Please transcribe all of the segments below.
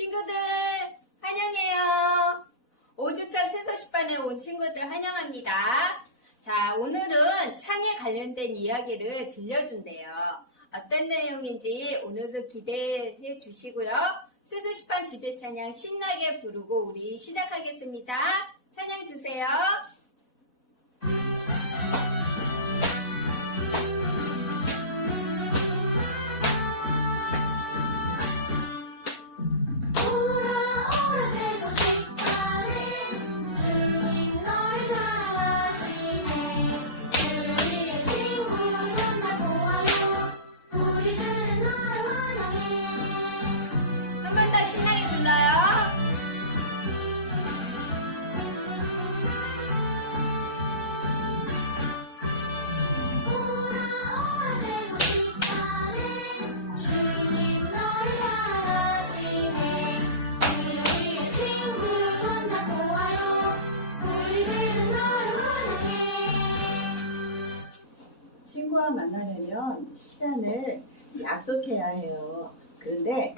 친구들 환영해요. 5주차 세서식반에 온 친구들 환영합니다. 자, 오늘은 창에 관련된 이야기를 들려준대요. 어떤 내용인지 오늘도 기대해 주시고요. 세서식반 주제 찬양 신나게 부르고 우리 시작하겠습니다. 찬양 주세요. 친구와 만나려면 시간을 약속해야 해요. 그런데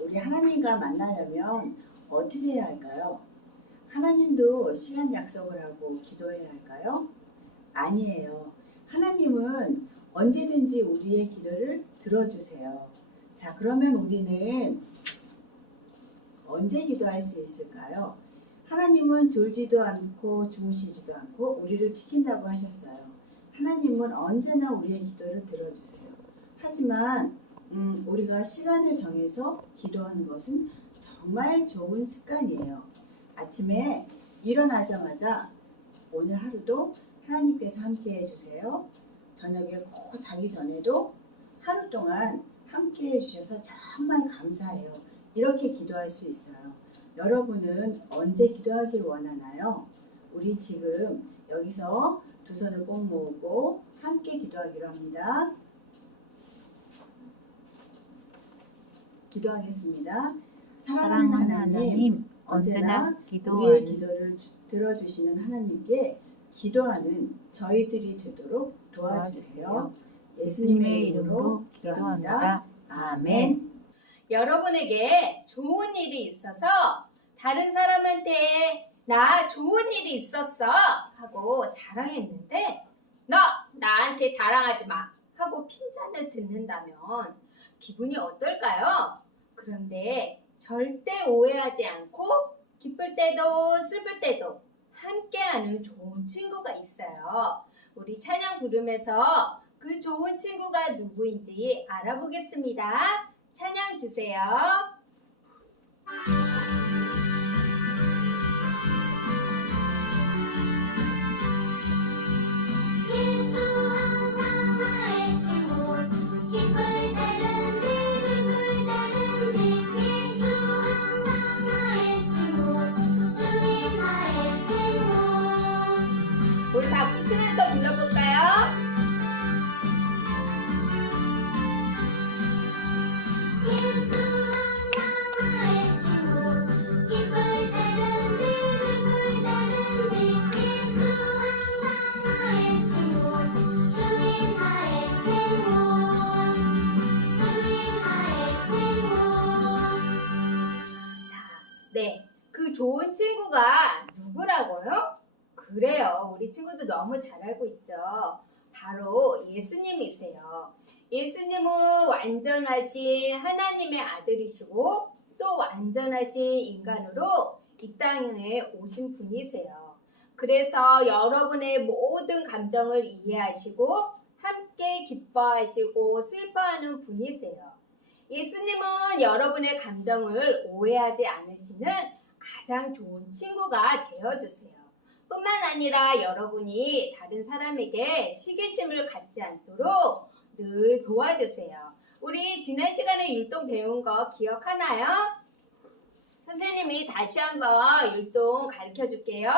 우리 하나님과 만나려면 어떻게 해야 할까요? 하나님도 시간 약속을 하고 기도해야 할까요? 아니에요. 하나님은 언제든지 우리의 기도를 들어주세요. 자, 그러면 우리는 언제 기도할 수 있을까요? 하나님은 졸지도 않고 주무시지도 않고 우리를 지킨다고 하셨어요. 하나님은 언제나 우리의 기도를 들어주세요. 하지만 우리가 시간을 정해서 기도하는 것은 정말 좋은 습관이에요. 아침에 일어나자마자 오늘 하루도 하나님께서 함께 해주세요. 저녁에 꼭 자기 전에도 하루 동안 함께 해주셔서 정말 감사해요. 이렇게 기도할 수 있어요. 여러분은 언제 기도하길 원하나요? 우리 지금 여기서 두 손을 꼭 모으고 함께 기도하기로 합니다. 기도하겠습니다. 사랑하는 하나님, 언제나 우리의 기도를 들어주시는 하나님께 기도하는 저희들이 되도록 도와주세요. 예수님의 이름으로 기도합니다. 아멘. 여러분에게 좋은 일이 있어서 다른 사람한테 나 좋은 일이 있었어 하고 자랑했는데 너 나한테 자랑하지 마 하고 핀잔을 듣는다면 기분이 어떨까요? 그런데 절대 오해하지 않고 기쁠 때도 슬플 때도 함께하는 좋은 친구가 있어요. 우리 찬양 부르면서 그 좋은 친구가 누구인지 알아보겠습니다. 찬양 주세요. 우리 박수 치면서 불러볼까요? 네, 그 좋은 친구가 누구라고요? 그래요, 우리 친구들 너무 잘 알고 있죠. 바로 예수님이세요. 예수님은 완전하신 하나님의 아들이시고 또 완전하신 인간으로 이 땅에 오신 분이세요. 그래서 여러분의 모든 감정을 이해하시고 함께 기뻐하시고 슬퍼하는 분이세요. 예수님은 여러분의 감정을 오해하지 않으시는 가장 좋은 친구가 되어주세요. 뿐만 아니라 여러분이 다른 사람에게 시기심을 갖지 않도록 늘 도와주세요. 우리 지난 시간에 율동 배운 거 기억하나요? 선생님이 다시 한번 율동 가르쳐 줄게요.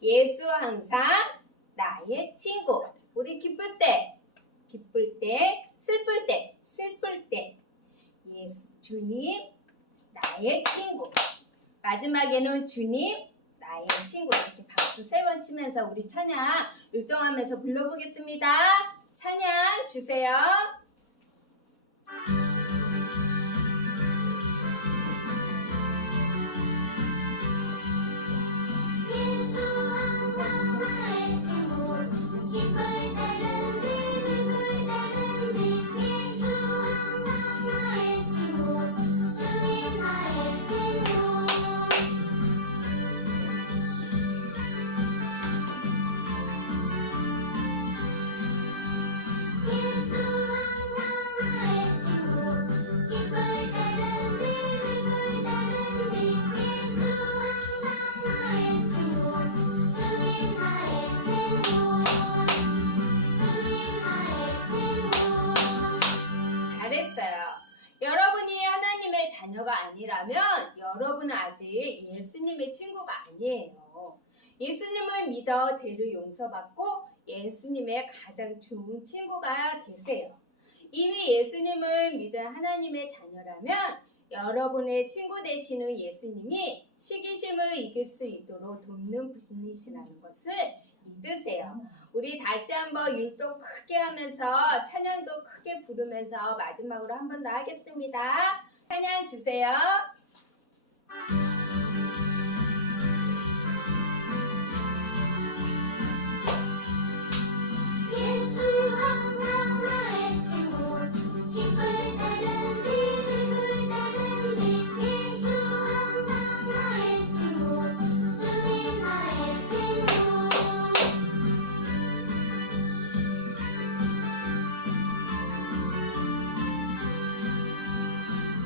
예수 항상 나의 친구. 우리 기쁠 때, 슬플 때, 예수, 주님, 나의 친구. 마지막에는 주님, 나의 친구. 이렇게 박수 3번 치면서 우리 찬양 율동하면서 불러보겠습니다. 찬양 주세요. 아니라면 여러분은 아직 예수님의 친구가 아니에요. 예수님을 믿어 죄를 용서받고 예수님의 가장 좋은 친구가 되세요. 이미 예수님을 믿은 하나님의 자녀라면 여러분의 친구 되시는 예수님이 시기심을 이길 수 있도록 돕는 분이시라는 것을 믿으세요. 우리 다시 한번 율동 크게 하면서 찬양도 크게 부르면서 마지막으로 한 번 더 하겠습니다. 찬양 주세요. 예수 항상 나의 친구 기쁠 때든지 슬플 때든지 예수 항상 나의 친구 주님 나의 친구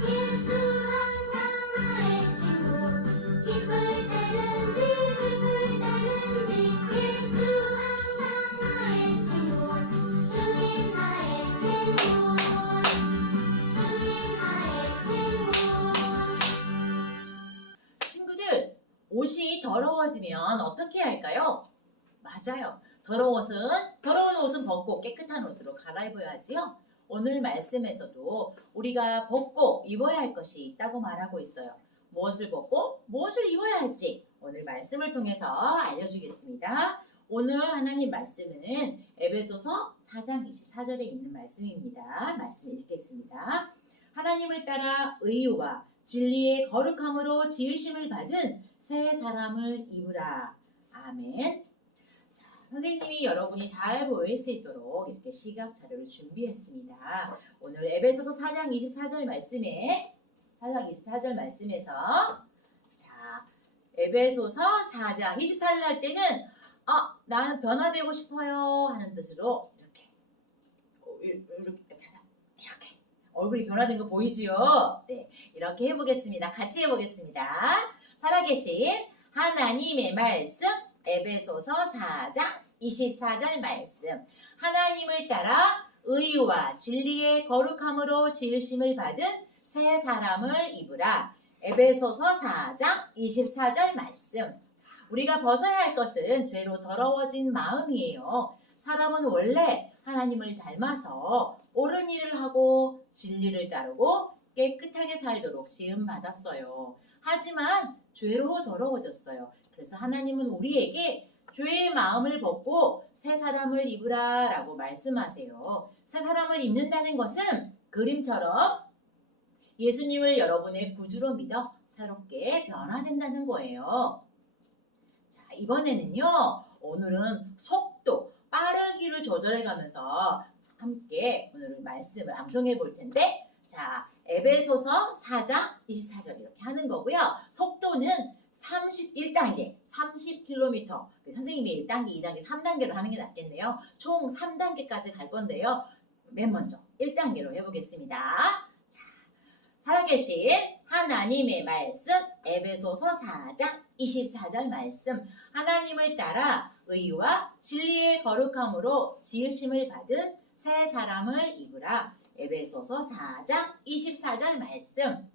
예수 항상 나의 친구 기쁠 때든지 슬플 때든지 예수 항상 나의 친구 주님 나의 친구 주님 나의 친구 친구들, 옷이 더러워지면 어떻게 할까요? 맞아요. 더러운 옷은 벗고 깨끗한 옷으로 갈아입어야지요. 오늘 말씀에서도 우리가 벗고 입어야 할 것이 있다고 말하고 있어요. 무엇을 벗고 무엇을 입어야 할지 오늘 말씀을 통해서 알려주겠습니다. 오늘 하나님 말씀은 에베소서 4장 24절에 있는 말씀입니다. 말씀 읽겠습니다. 하나님을 따라 의와 진리의 거룩함으로 지으심을 받은 새 사람을 입으라. 아멘. 자, 선생님이 여러분이 잘 보일 수 있도록 이렇게 시각 자료를 준비했습니다. 오늘 에베소서 4장 24절 말씀에서 자, 에베소서 4장 24절 할 때는 나는 변화되고 싶어요 하는 뜻으로 이렇게 얼굴이 변화된 거 보이지요? 네, 이렇게 해보겠습니다. 같이 해보겠습니다. 살아계신 하나님의 말씀 에베소서 4장 24절 말씀 하나님을 따라 의와 진리의 거룩함으로 지으심을 받은 새 사람을 입으라. 에베소서 4장 24절 말씀 우리가 벗어야 할 것은 죄로 더러워진 마음이에요. 사람은 원래 하나님을 닮아서 옳은 일을 하고 진리를 따르고 깨끗하게 살도록 지음받았어요. 하지만 죄로 더러워졌어요. 그래서 하나님은 우리에게 죄의 마음을 벗고 새 사람을 입으라 라고 말씀하세요. 새 사람을 입는다는 것은 그림처럼 예수님을 여러분의 구주로 믿어 새롭게 변화된다는 거예요. 자, 이번에는요. 오늘은 속도, 빠르기를 조절해 가면서 함께 오늘 말씀을 암송해 볼 텐데 자, 에베소서 4장 24절 이렇게 하는 거고요. 속도는 31단계, 30km. 선생님이 1단계, 2단계, 3단계로 하는 게 낫겠네요. 총 3단계까지 갈 건데요. 맨 먼저 1단계로 해보겠습니다. 자, 살아계신 하나님의 말씀 에베소서 4장 24절 말씀 하나님을 따라 의와 진리의 거룩함으로 지으심을 받은 새 사람을 입으라. 에베소서 4장 24절 말씀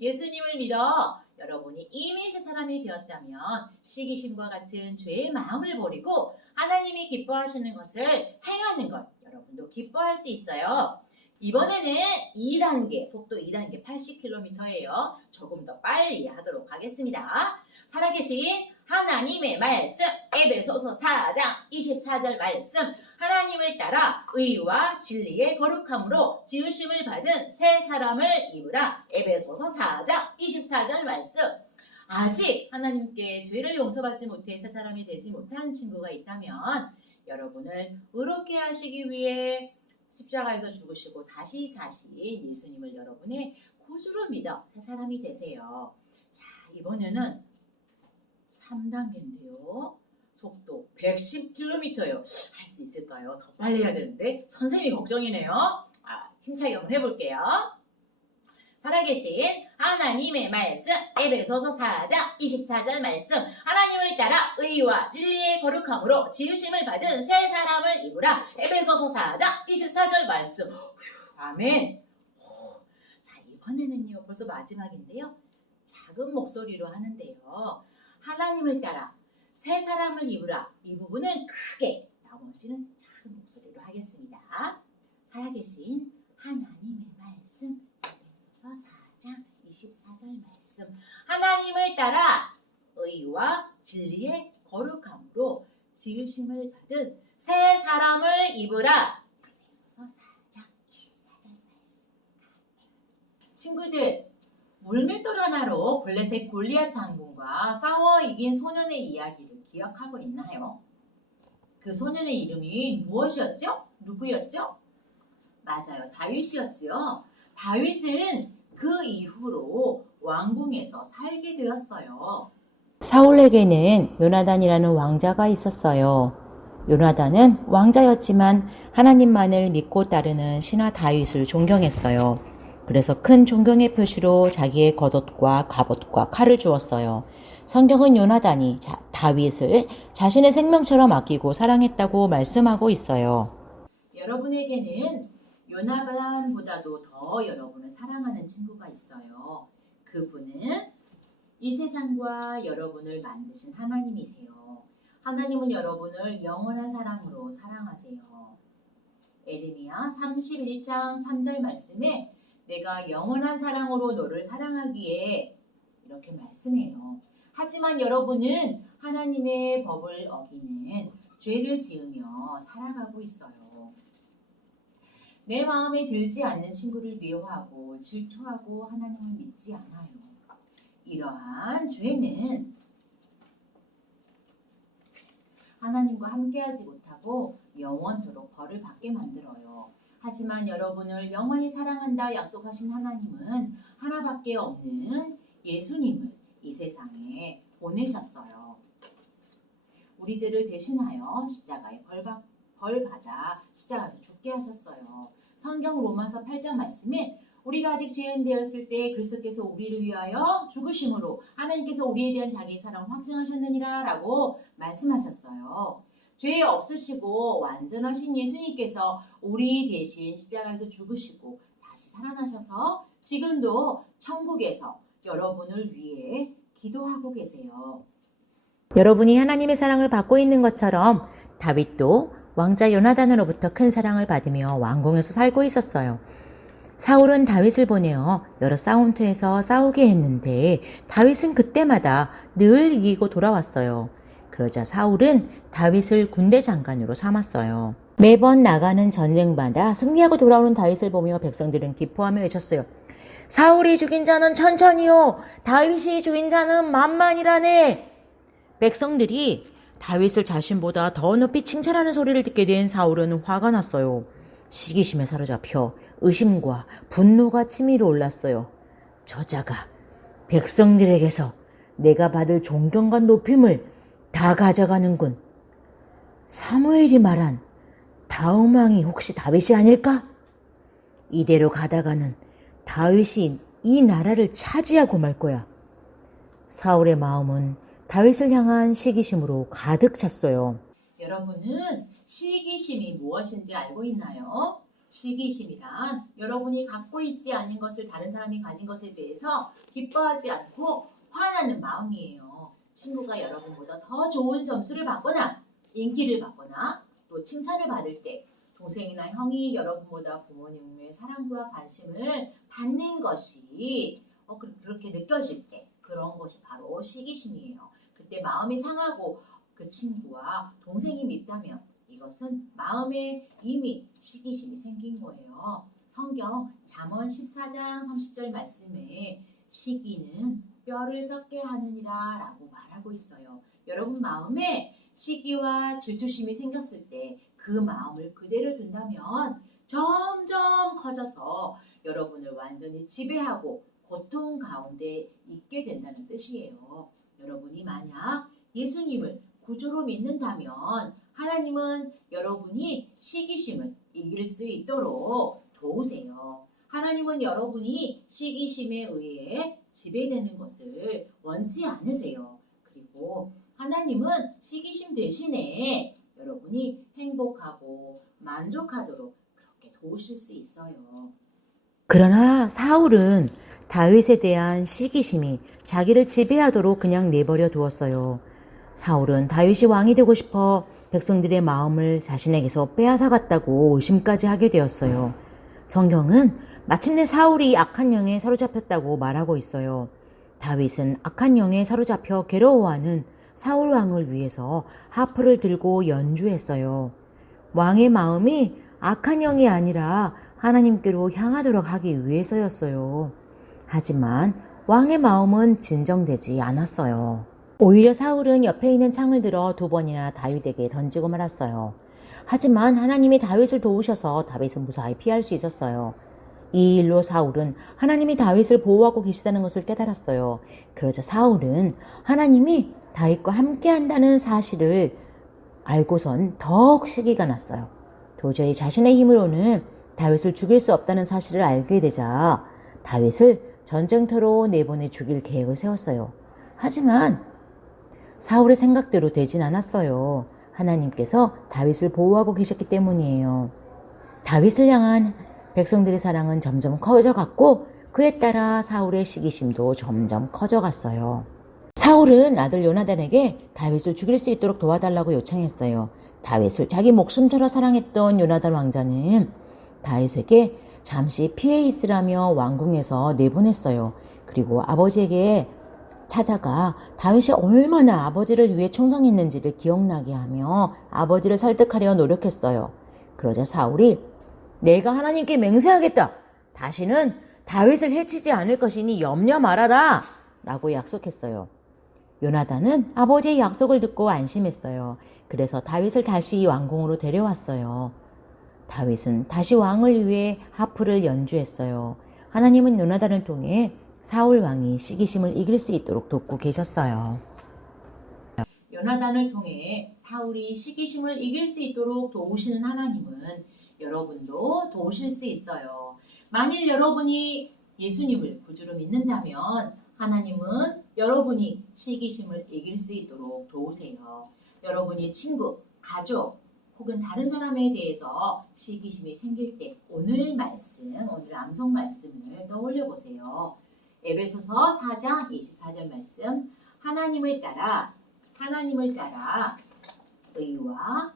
예수님을 믿어 여러분이 이미 새 사람이 되었다면 시기심과 같은 죄의 마음을 버리고 하나님이 기뻐하시는 것을 행하는 것 여러분도 기뻐할 수 있어요. 이번에는 2단계, 속도 2단계 80km예요. 조금 더 빨리 하도록 하겠습니다. 살아계신 하나님의 말씀 에베소서 4장 24절 말씀 하나님을 따라 의와 진리의 거룩함으로 지으심을 받은 새 사람을 입으라. 에베소서 4장 24절 말씀 아직 하나님께 죄를 용서받지 못해 새 사람이 되지 못한 친구가 있다면 여러분을 의롭게 하시기 위해 십자가에서 죽으시고 다시 사신 예수님을 여러분의 구주로 믿어 새 사람이 되세요. 자, 이번에는 3단계인데요. 속도 110km예요. 할 수 있을까요? 더 빨리 해야 되는데 선생님이 걱정이네요. 힘차게 한번 해볼게요. 살아계신 하나님의 말씀 에베소서 4장 24절 말씀 하나님을 따라 의와 진리의 거룩함으로 지으심을 받은 새 사람을 입으라. 에베소서 4장 24절 말씀 아멘. 자, 이번에는요, 벌써 마지막인데요. 작은 목소리로 하는데요. 하나님을 따라 새 사람을 입으라. 이 부분은 크게, 나머지는 작은 목소리로 하겠습니다. 살아계신 하나님의 말씀, 에베소서 4장 24절 말씀. 하나님을 따라 의와 진리의 거룩함으로 지으심을 받은 새 사람을 입으라. 에베소서 4장 24절 말씀. 친구들, 물맷돌 하나로 블레셋 골리앗 장군과 싸워 이긴 소년의 이야기를 기억하고 있나요? 그 소년의 이름이 무엇이었죠? 누구였죠? 맞아요, 다윗이었지요. 다윗은 그 이후로 왕궁에서 살게 되었어요. 사울에게는 요나단이라는 왕자가 있었어요. 요나단은 왕자였지만 하나님만을 믿고 따르는 신하 다윗을 존경했어요. 그래서 큰 존경의 표시로 자기의 겉옷과 갑옷과 칼을 주었어요. 성경은 요나단이 다윗을 자신의 생명처럼 아끼고 사랑했다고 말씀하고 있어요. 여러분에게는 요나단보다도 더 여러분을 사랑하는 친구가 있어요. 그분은 이 세상과 여러분을 만드신 하나님이세요. 하나님은 여러분을 영원한 사랑으로 사랑하세요. 에레미야 31장 3절 말씀에 내가 영원한 사랑으로 너를 사랑하기에 이렇게 말씀해요. 하지만 여러분은 하나님의 법을 어기는 죄를 지으며 살아가고 있어요. 내 마음에 들지 않는 친구를 미워하고 질투하고 하나님을 믿지 않아요. 이러한 죄는 하나님과 함께하지 못하고 영원토록 벌을 받게 만들어요. 하지만 여러분을 영원히 사랑한다 약속하신 하나님은 하나밖에 없는 예수님을 이 세상에 보내셨어요. 우리 죄를 대신하여 십자가에 벌 받아 십자가에서 죽게 하셨어요. 성경 로마서 8장 말씀에 우리가 아직 죄인 되었을 때 그리스도께서 우리를 위하여 죽으심으로 하나님께서 우리에 대한 자기의 사랑을 확증하셨느니라 라고 말씀하셨어요. 죄 없으시고 완전하신 예수님께서 우리 대신 십자가에서 죽으시고 다시 살아나셔서 지금도 천국에서 여러분을 위해 기도하고 계세요. 여러분이 하나님의 사랑을 받고 있는 것처럼 다윗도 왕자 요나단으로부터 큰 사랑을 받으며 왕궁에서 살고 있었어요. 사울은 다윗을 보내어 여러 싸움터에서 싸우게 했는데 다윗은 그때마다 늘 이기고 돌아왔어요. 그러자 사울은 다윗을 군대 장관으로 삼았어요. 매번 나가는 전쟁마다 승리하고 돌아오는 다윗을 보며 백성들은 기뻐하며 외쳤어요. 사울이 죽인 자는 천천히요, 다윗이 죽인 자는 만만이라네. 백성들이 다윗을 자신보다 더 높이 칭찬하는 소리를 듣게 된 사울은 화가 났어요. 시기심에 사로잡혀 의심과 분노가 치밀어 올랐어요. 저자가 백성들에게서 내가 받을 존경과 높임을 다 가져가는군. 사무엘이 말한 다음 왕이 혹시 다윗이 아닐까? 이대로 가다가는 다윗이 이 나라를 차지하고 말 거야. 사울의 마음은 다윗을 향한 시기심으로 가득 찼어요. 여러분은 시기심이 무엇인지 알고 있나요? 시기심이란 여러분이 갖고 있지 않은 것을 다른 사람이 가진 것에 대해서 기뻐하지 않고 화나는 마음이에요. 친구가 여러분보다 더 좋은 점수를 받거나 인기를 받거나 또 칭찬을 받을 때 동생이나 형이 여러분보다 부모님의 사랑과 관심을 받는 것이 그렇게 느껴질 때 그런 것이 바로 시기심이에요. 그때 마음이 상하고 그 친구와 동생이 밉다면 이것은 마음에 이미 시기심이 생긴 거예요. 성경 잠언 14장 30절 말씀에 시기는 뼈를 썩게 하느니라 라고 말하고 있어요. 여러분 마음에 시기와 질투심이 생겼을 때 그 마음을 그대로 둔다면 점점 커져서 여러분을 완전히 지배하고 고통 가운데 있게 된다는 뜻이에요. 여러분이 만약 예수님을 구주로 믿는다면 하나님은 여러분이 시기심을 이길 수 있도록 도우세요. 하나님은 여러분이 시기심에 의해 지배되는 것을 원치 않으세요. 그리고 하나님은 시기심 대신에 여러분이 행복하고 만족하도록 그렇게 도우실 수 있어요. 그러나 사울은 다윗에 대한 시기심이 자기를 지배하도록 그냥 내버려 두었어요. 사울은 다윗이 왕이 되고 싶어 백성들의 마음을 자신에게서 빼앗아갔다고 의심까지 하게 되었어요. 성경은 마침내 사울이 악한 영에 사로잡혔다고 말하고 있어요. 다윗은 악한 영에 사로잡혀 괴로워하는 사울 왕을 위해서 하프를 들고 연주했어요. 왕의 마음이 악한 영이 아니라 하나님께로 향하도록 하기 위해서였어요. 하지만 왕의 마음은 진정되지 않았어요. 오히려 사울은 옆에 있는 창을 들어 2번이나 다윗에게 던지고 말았어요. 하지만 하나님이 다윗을 도우셔서 다윗은 무사히 피할 수 있었어요. 이 일로 사울은 하나님이 다윗을 보호하고 계시다는 것을 깨달았어요. 그러자 사울은 하나님이 다윗과 함께 한다는 사실을 알고선 더욱 시기가 났어요. 도저히 자신의 힘으로는 다윗을 죽일 수 없다는 사실을 알게 되자 다윗을 전쟁터로 내보내 죽일 계획을 세웠어요. 하지만 사울의 생각대로 되진 않았어요. 하나님께서 다윗을 보호하고 계셨기 때문이에요. 다윗을 향한 백성들의 사랑은 점점 커져갔고 그에 따라 사울의 시기심도 점점 커져갔어요. 사울은 아들 요나단에게 다윗을 죽일 수 있도록 도와달라고 요청했어요. 다윗을 자기 목숨처럼 사랑했던 요나단 왕자는 다윗에게 잠시 피해 있으라며 왕궁에서 내보냈어요. 그리고 아버지에게 찾아가 다윗이 얼마나 아버지를 위해 충성했는지를 기억나게 하며 아버지를 설득하려 노력했어요. 그러자 사울이 내가 하나님께 맹세하겠다. 다시는 다윗을 해치지 않을 것이니 염려 말아라. 라고 약속했어요. 요나단은 아버지의 약속을 듣고 안심했어요. 그래서 다윗을 다시 왕궁으로 데려왔어요. 다윗은 다시 왕을 위해 하프를 연주했어요. 하나님은 요나단을 통해 사울 왕이 시기심을 이길 수 있도록 돕고 계셨어요. 요나단을 통해 사울이 시기심을 이길 수 있도록 도우시는 하나님은 여러분도 도우실 수 있어요. 만일 여러분이 예수님을 구주로 믿는다면 하나님은 여러분이 시기심을 이길 수 있도록 도우세요. 여러분이 친구, 가족 혹은 다른 사람에 대해서 시기심이 생길 때 오늘 말씀, 오늘 암송 말씀을 떠올려 보세요. 에베소서 4장 24절 말씀 하나님을 따라 의와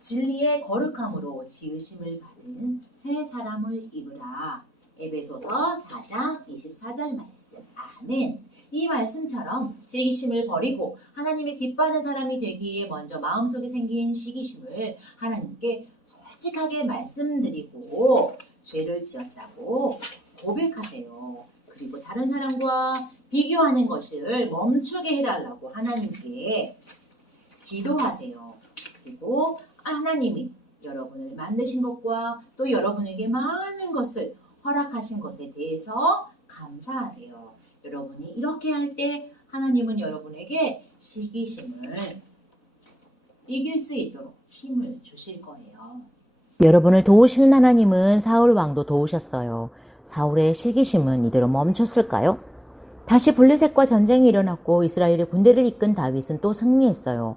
진리의 거룩함으로 지으심을 받은 새 사람을 입으라. 에베소서 4장 24절 말씀. 아멘. 이 말씀처럼 시기심을 버리고 하나님이 기뻐하는 사람이 되기에 먼저 마음속에 생긴 시기심을 하나님께 솔직하게 말씀드리고 죄를 지었다고 고백하세요. 그리고 다른 사람과 비교하는 것을 멈추게 해달라고 하나님께 기도하세요. 그리고 하나님이 여러분을 만드신 것과 또 여러분에게 많은 것을 허락하신 것에 대해서 감사하세요. 여러분이 이렇게 할 때 하나님은 여러분에게 시기심을 이길 수 있도록 힘을 주실 거예요. 여러분을 도우시는 하나님은 사울 왕도 도우셨어요. 사울의 시기심은 이대로 멈췄을까요? 다시 블레셋과 전쟁이 일어났고 이스라엘의 군대를 이끈 다윗은 또 승리했어요.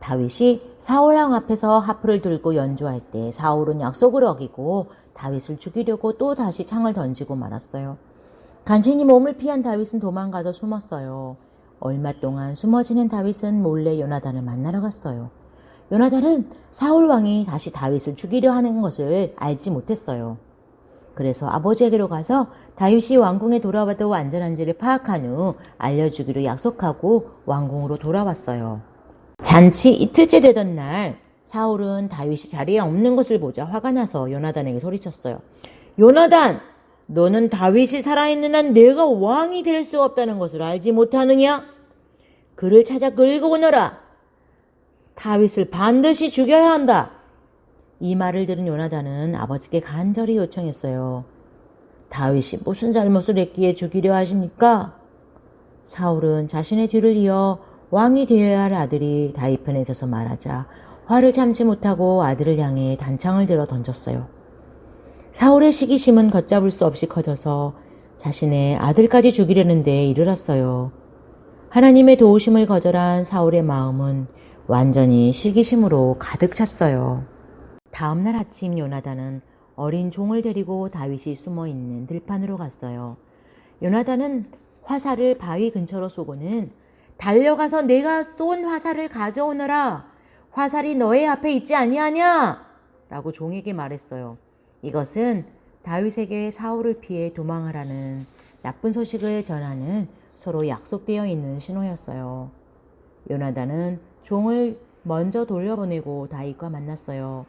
다윗이 사울 왕 앞에서 하프를 들고 연주할 때 사울은 약속을 어기고 다윗을 죽이려고 또 다시 창을 던지고 말았어요. 간신히 몸을 피한 다윗은 도망가서 숨었어요. 얼마 동안 숨어지는 다윗은 몰래 요나단을 만나러 갔어요. 요나단은 사울 왕이 다시 다윗을 죽이려 하는 것을 알지 못했어요. 그래서 아버지에게로 가서 다윗이 왕궁에 돌아와도 안전한지를 파악한 후 알려주기로 약속하고 왕궁으로 돌아왔어요. 잔치 이틀째 되던 날 사울은 다윗이 자리에 없는 것을 보자 화가 나서 요나단에게 소리쳤어요. 요나단! 너는 다윗이 살아있는 한 내가 왕이 될 수 없다는 것을 알지 못하느냐? 그를 찾아 끌고 오너라. 다윗을 반드시 죽여야 한다. 이 말을 들은 요나단은 아버지께 간절히 요청했어요. 다윗이 무슨 잘못을 했기에 죽이려 하십니까? 사울은 자신의 뒤를 이어 왕이 되어야 할 아들이 다윗 편에 서서 말하자 화를 참지 못하고 아들을 향해 단창을 들어 던졌어요. 사울의 시기심은 걷잡을 수 없이 커져서 자신의 아들까지 죽이려는 데 이르렀어요. 하나님의 도우심을 거절한 사울의 마음은 완전히 시기심으로 가득 찼어요. 다음날 아침 요나단은 어린 종을 데리고 다윗이 숨어 있는 들판으로 갔어요. 요나단은 화살을 바위 근처로 쏘고는 달려가서 내가 쏜 화살을 가져오너라. 화살이 너의 앞에 있지 아니하냐? 라고 종에게 말했어요. 이것은 다윗에게 사울을 피해 도망하라는 나쁜 소식을 전하는 서로 약속되어 있는 신호였어요. 요나단은 종을 먼저 돌려보내고 다윗과 만났어요.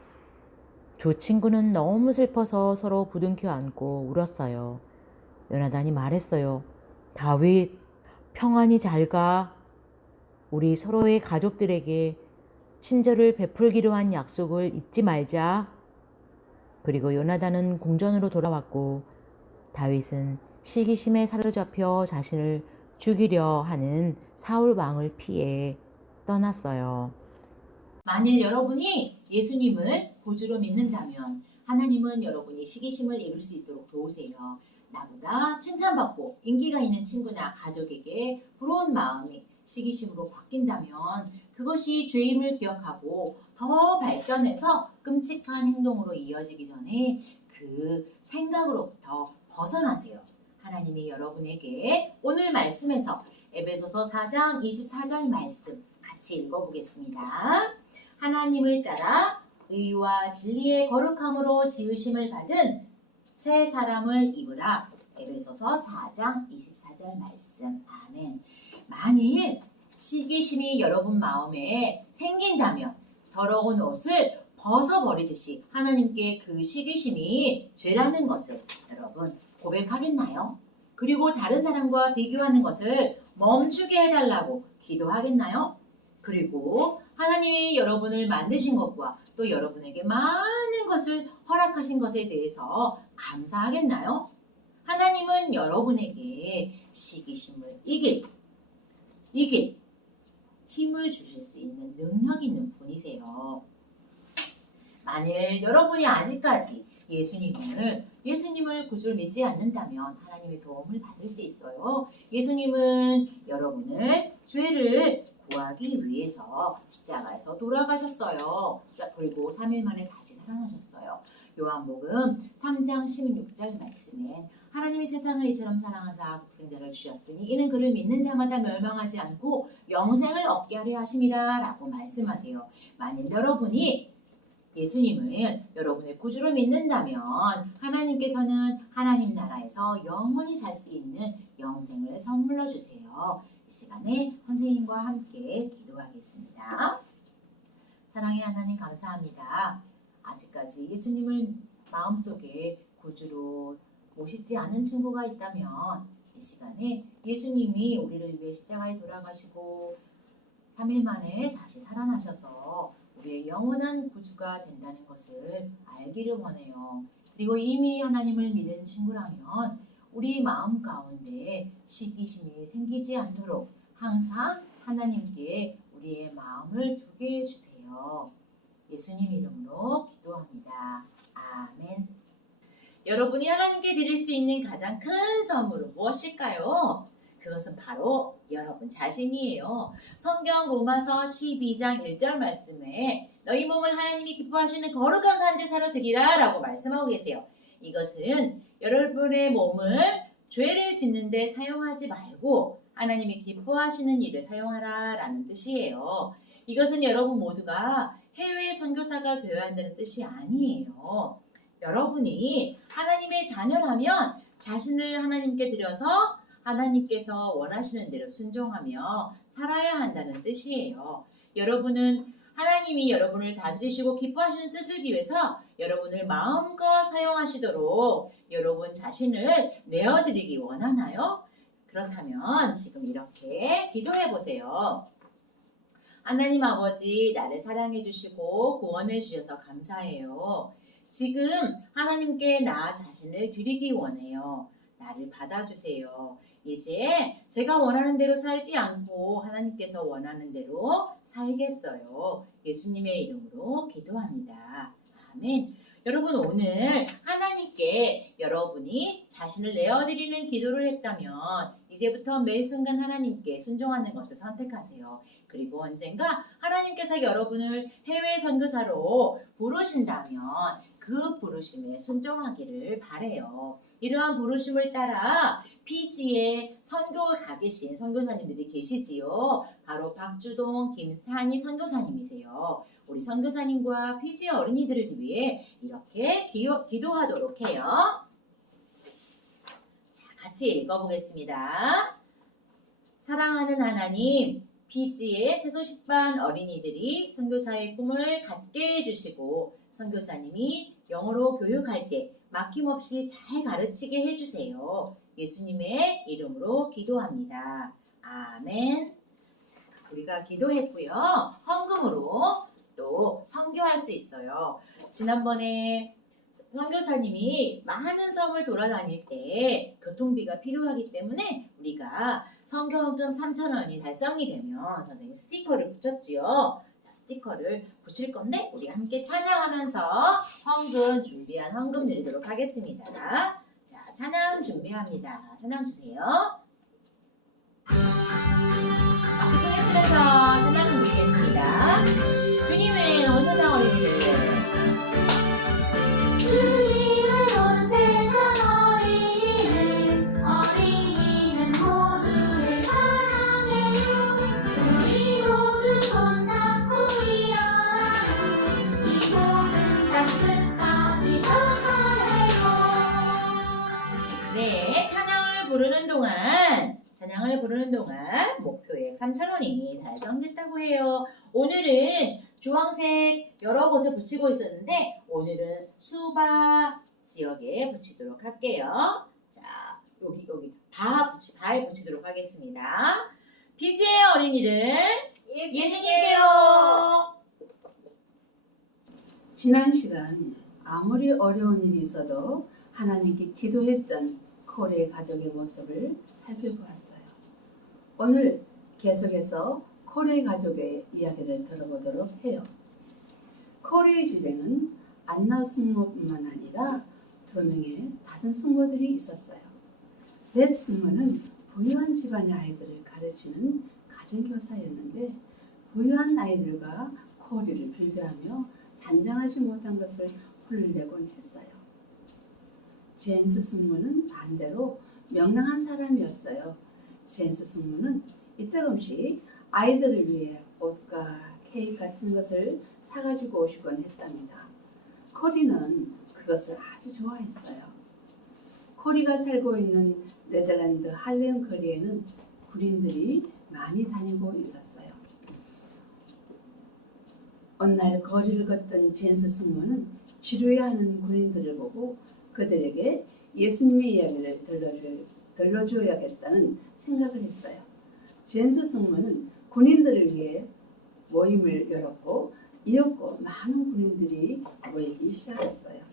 두 친구는 너무 슬퍼서 서로 부둥켜 안고 울었어요. 요나단이 말했어요. 다윗, 평안히 잘 가. 우리 서로의 가족들에게 친절을 베풀기로 한 약속을 잊지 말자. 그리고 요나단은 궁전으로 돌아왔고 다윗은 시기심에 사로잡혀 자신을 죽이려 하는 사울 왕을 피해 떠났어요. 만일 여러분이 예수님을 구주로 믿는다면 하나님은 여러분이 시기심을 이길 수 있도록 도우세요. 나보다 칭찬받고 인기가 있는 친구나 가족에게 부러운 마음이 시기심으로 바뀐다면 그것이 죄임을 기억하고 더 발전해서 끔찍한 행동으로 이어지기 전에 그 생각으로부터 벗어나세요. 하나님이 여러분에게 오늘 말씀에서 에베소서 4장 24절 말씀 같이 읽어보겠습니다. 하나님을 따라 의와 진리의 거룩함으로 지으심을 받은 새 사람을 입으라. 에베소서 4장 24절 말씀. 아멘. 만일 시기심이 여러분 마음에 생긴다면 더러운 옷을 벗어버리듯이 하나님께 그 시기심이 죄라는 것을 여러분 고백하겠나요? 그리고 다른 사람과 비교하는 것을 멈추게 해달라고 기도하겠나요? 그리고 하나님이 여러분을 만드신 것과 또 여러분에게 많은 것을 허락하신 것에 대해서 감사하겠나요? 하나님은 여러분에게 시기심을 이길 힘을 주실 수 있는 능력 있는 분이세요. 만일 여러분이 아직까지 예수님을 구주로 믿지 않는다면 하나님의 도움을 받을 수 있어요. 예수님은 여러분을 죄를 구하기 위해서 십자가에서 돌아가셨어요. 그리고 3일 만에 다시 살아나셨어요. 요한복음 3장 16절 말씀엔 하나님이 세상을 이처럼 사랑하사 독생자를 주셨으니 이는 그를 믿는 자마다 멸망하지 않고 영생을 얻게 하려 하심이라 라고 말씀하세요. 만일 여러분이 예수님을 여러분의 구주로 믿는다면 하나님께서는 하나님 나라에서 영원히 살 수 있는 영생을 선물로 주세요. 이 시간에 선생님과 함께 기도하겠습니다. 사랑의 하나님 감사합니다. 아직까지 예수님을 마음속에 구주로 모시지 않은 친구가 있다면 이 시간에 예수님이 우리를 위해 십자가에 돌아가시고 3일 만에 다시 살아나셔서 우리의 영원한 구주가 된다는 것을 알기를 원해요. 그리고 이미 하나님을 믿은 친구라면 우리 마음 가운데 시기심이 생기지 않도록 항상 하나님께 우리의 마음을 두게 해주세요. 예수님 이름으로 기도합니다. 아멘. 여러분이 하나님께 드릴 수 있는 가장 큰 선물은 무엇일까요? 그것은 바로 여러분 자신이에요. 성경 로마서 12장 1절 말씀에 너희 몸을 하나님이 기뻐하시는 거룩한 산제사로 드리라 라고 말씀하고 계세요. 이것은 여러분의 몸을 죄를 짓는 데 사용하지 말고 하나님이 기뻐하시는 일을 사용하라 라는 뜻이에요. 이것은 여러분 모두가 해외 선교사가 되어야 한다는 뜻이 아니에요. 여러분이 하나님의 자녀라면 자신을 하나님께 드려서 하나님께서 원하시는 대로 순종하며 살아야 한다는 뜻이에요. 여러분은 하나님이 여러분을 다스리시고 기뻐하시는 뜻을 위해서 여러분을 마음껏 사용하시도록 여러분 자신을 내어드리기 원하나요? 그렇다면 지금 이렇게 기도해 보세요. 하나님 아버지, 나를 사랑해 주시고 구원해 주셔서 감사해요. 지금 하나님께 나 자신을 드리기 원해요. 나를 받아주세요. 이제 제가 원하는 대로 살지 않고 하나님께서 원하는 대로 살겠어요. 예수님의 이름으로 기도합니다. 아멘. 여러분 오늘 하나님께 여러분이 자신을 내어드리는 기도를 했다면 이제부터 매 순간 하나님께 순종하는 것을 선택하세요. 그리고 언젠가 하나님께서 여러분을 해외 선교사로 부르신다면 그 부르심에 순종하기를 바래요. 이러한 부르심을 따라 피지에 선교에 가 계신 선교사님들이 계시지요. 바로 박주동, 김산희 선교사님이세요. 우리 선교사님과 피지의 어린이들을 위해 이렇게 기도하도록 해요. 자, 같이 읽어보겠습니다. 사랑하는 하나님, 피지의 새소식반 어린이들이 선교사의 꿈을 갖게 해주시고 선교사님이 영어로 교육할 때 막힘없이 잘 가르치게 해주세요. 예수님의 이름으로 기도합니다. 아멘. 자, 우리가 기도했고요. 헌금으로 또 선교할 수 있어요. 지난번에 선교사님이 많은 섬을 돌아다닐 때 교통비가 필요하기 때문에 우리가 선교헌금 3,000원이 달성이 되면 선생님 스티커를 붙였지요. 자, 스티커를 붙일 건데 우리 함께 찬양하면서 헌금 준비한 헌금 드리도록 하겠습니다. 자, 찬양 준비합니다. 찬양 주세요. 박수 크게 치면서 찬양 드리겠습니다. 주님의 온 세상 어린이들 주님은 온 세상 어린이는 모두를 사랑해요. 우리 모두 손잡고 일어나요. 이 모든 땅 끝까지 전하래요. 네, 찬양을 부르는 동안 목표액 3,000원이 달성됐다고 해요. 오늘은 주황색 여러 곳에 붙이고 있었는데 오늘은 수바 지역에 붙이도록 할게요. 자, 여기 바에 붙이도록 하겠습니다. 피지의 어린이들 예수님께로. 지난 시간 아무리 어려운 일이 있어도 하나님께 기도했던 코레 가족의 모습을 살펴보았어요. 오늘 계속해서 코레 가족의 이야기를 들어보도록 해요. 코레의 집에는 안나 숙모뿐만 아니라 2명의 다른 숙모들이 있었어요. 벳 숙모는 부유한 집안의 아이들을 가르치는 가정교사였는데 부유한 아이들과 코리를 비교하며 단정하지 못한 것을 혼을 내곤 했어요. 젠스 숙모는 반대로 명랑한 사람이었어요. 젠스 숙모는 이따금씩 아이들을 위해 옷과 케이크 같은 것을 사가지고 오시곤 했답니다. 코리는 그것을 아주 좋아했어요. 코리가 살고 있는 네덜란드 할렘 거리에는 군인들이 많이 다니고 있었어요. 어느 날 거리를 걷던 젠스 숙모는 지루해하는 군인들을 보고 그들에게 예수님의 이야기를 들려줘야겠다는 생각을 했어요. 젠스 숙모는 군인들을 위해 모임을 열었고 이었고 많은 군인들이 모이기 시작했어요.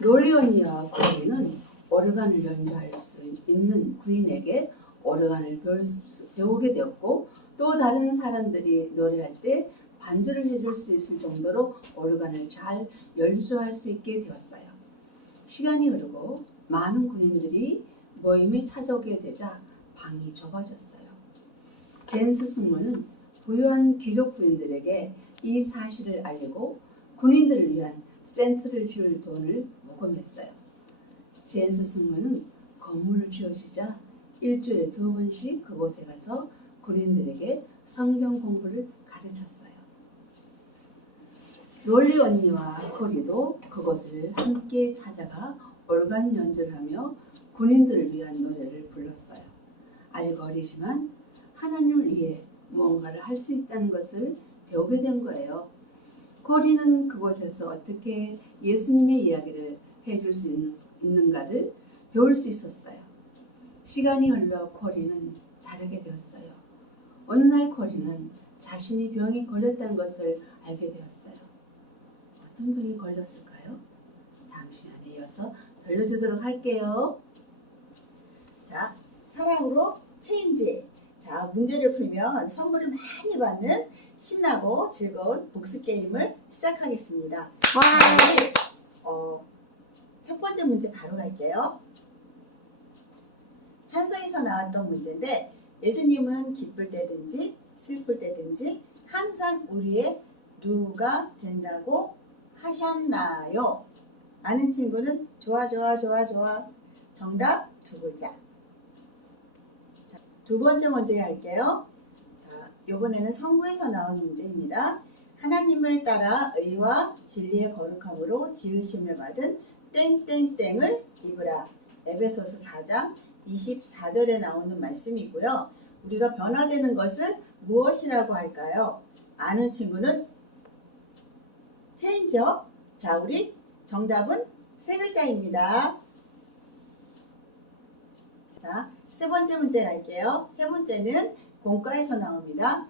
롤리 언니와 코리는 오르간을 연주할 수 있는 군인에게 오르간을 배우게 되었고 또 다른 사람들이 노래할 때 반주를 해줄 수 있을 정도로 오르간을 잘 연주할 수 있게 되었어요. 시간이 흐르고 많은 군인들이 모임에 찾아오게 되자 방이 좁아졌어요. 젠스 숙모는 부유한 귀족 부인들에게 이 사실을 알리고 군인들을 위한 센터를 지을 돈을 모금했어요. 젠스 숙모는 건물을 지어지자 일주일에 2번씩 그곳에 가서 군인들에게 성경 공부를 가르쳤어요. 롤리 언니와 코리도 그곳을 함께 찾아가 오르간 연주를 하며 군인들을 위한 노래를 불렀어요. 아직 어리지만 하나님을 위해 무언가를 할 수 있다는 것을 배우게 된 거예요. 코리는 그곳에서 어떻게 예수님의 이야기를 해줄 수 있는가를 배울 수 있었어요. 시간이 흘러 코리는 자라게 되었어요. 어느 날 코리는 자신이 병에 걸렸다는 것을 알게 되었어요. 어떤 병에 걸렸을까요? 다음 시간에 이어서 들려주도록 할게요. 자, 사랑으로 체인지. 자, 문제를 풀면 선물을 많이 받는 신나고 즐거운 복습 게임을 시작하겠습니다. 첫 번째 문제 바로 갈게요. 찬송에서 나왔던 문제인데 예수님은 기쁠 때든지 슬플 때든지 항상 우리의 누가 된다고 하셨나요? 아는 친구는 좋아. 정답 두 글자. 자, 두 번째 문제 할게요. 자, 이번에는 성구에서 나온 문제입니다. 하나님을 따라 의와 진리의 거룩함으로 지으심을 받은 땡땡땡을 입으라. 에베소서 4장 24절에 나오는 말씀이고요. 우리가 변화되는 것을 무엇이라고 할까요? 아는 친구는 체인지업. 자, 우리 정답은 세 글자입니다. 자, 세 번째 문제 갈게요. 세 번째는 공과에서 나옵니다.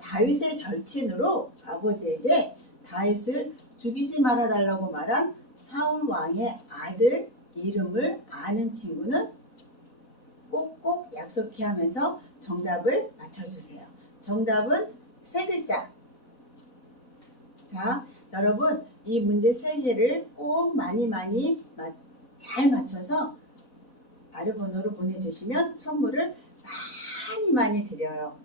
다윗의 절친으로 아버지에게 다윗을 죽이지 말아달라고 말한 사울 왕의 아들 이름을 아는 친구는 꼭꼭 약속해 하면서 정답을 맞춰주세요. 정답은 세 글자. 자, 여러분 이 문제 세 개를 꼭 많이 잘 맞춰서 아르번호로 보내주시면 선물을 많이 드려요.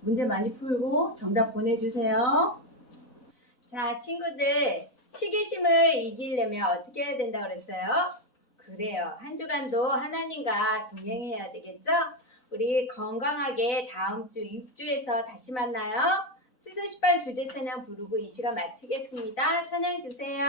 문제 많이 풀고 정답 보내주세요. 자, 친구들, 시기심을 이기려면 어떻게 해야 된다고 그랬어요? 그래요. 한 주간도 하나님과 동행해야 되겠죠? 우리 건강하게 다음 주 6주에서 다시 만나요. 수소식반 주제 찬양 부르고 이 시간 마치겠습니다. 찬양 주세요.